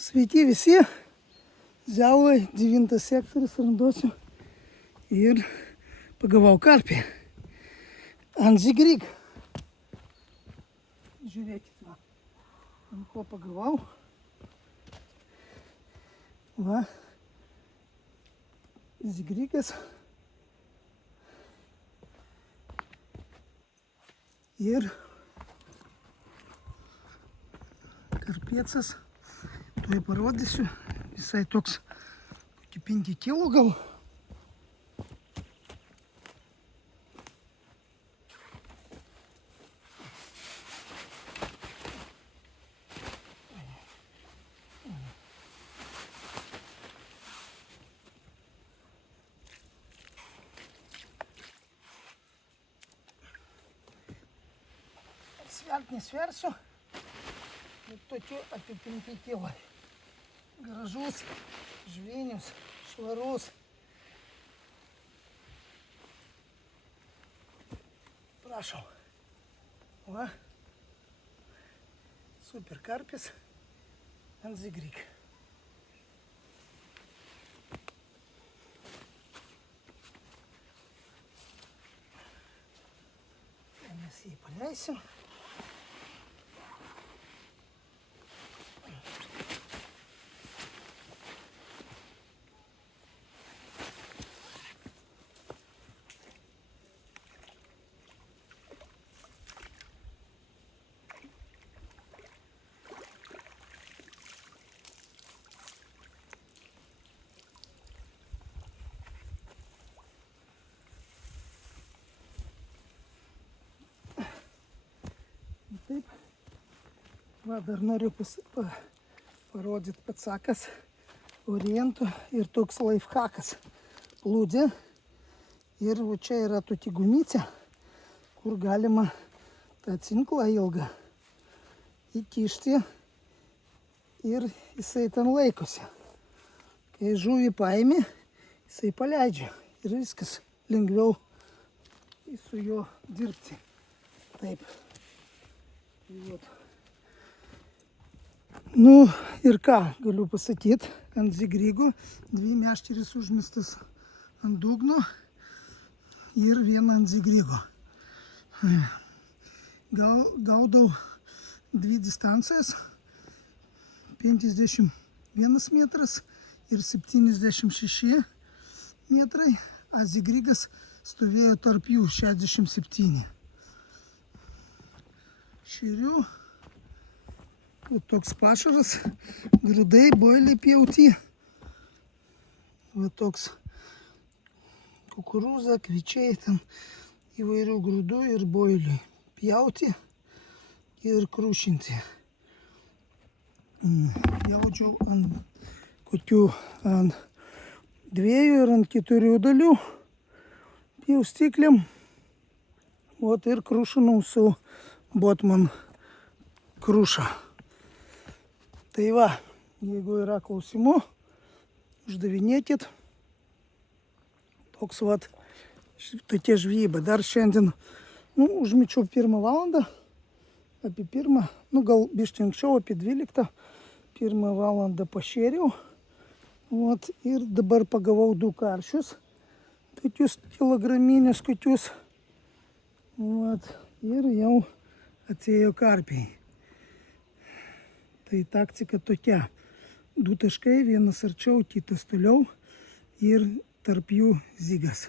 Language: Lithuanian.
Sveiki visi, Zelvai, 9 sektorius, Randosiu ir pagavau karpį ant Zigrig. Žiūrėkit, va, ant ko pagavau. Va, Zigrigas ir karpiecas. Tuoj parodysiu, visai toks kokį 5 kilų gal. Svert nesversiu, bet tokiu apie 5 kilai. Gražus, žvinius, švarus. Prašau. Va. Super karpis ant Zigrig. Mes jį paleisim. Taip, va, dar noriu parodyti patsakas, orientų ir toks lifehackas. Plūdė ir va čia yra tokia gumytė, kur galima tą cinklą ilgą įkišti ir jisai ten laikosi. Kai žuvį paimi, jisai paleidžia ir viskas lengviau su juo dirbti. Taip. Nu ir ką galiu pasakyti, ant Zigrigo 2 meškerės užmestas ant dugno ir vieną ant Zigrigo. Gaudau 2 distancijas, 51 metras ir 76 metrai, a Zigrigas stovėjo tarp jų 67. Šeriu, toks pašaras, grūdai, boiliai pjauti, va toks kukurūza, kviečiai, ten įvairių grūdų ir boiliai pjauti ir krūšinti. Jaudžiau ant kokių ant 2 ir ant 4 dalių pjaustyklėm, vat ir krūšinau su Botman kruša. Tai va, jeigu yra klausimų, uždavinėkit. Toks vat, tokia žvejyba. Dar šiandien, užmečiau 1 valandą, apie 1, gal biškai anksčiau, apie 12, 1 valandą pašėriau. Vat, ir dabar pagavau 2 karšius, tokius kilograminius kokius. Vat, ir jau atėjo karpiai. Tai taktika tokia. 2 taškai, vienas arčiau, kitas toliau ir tarp jų Zigas.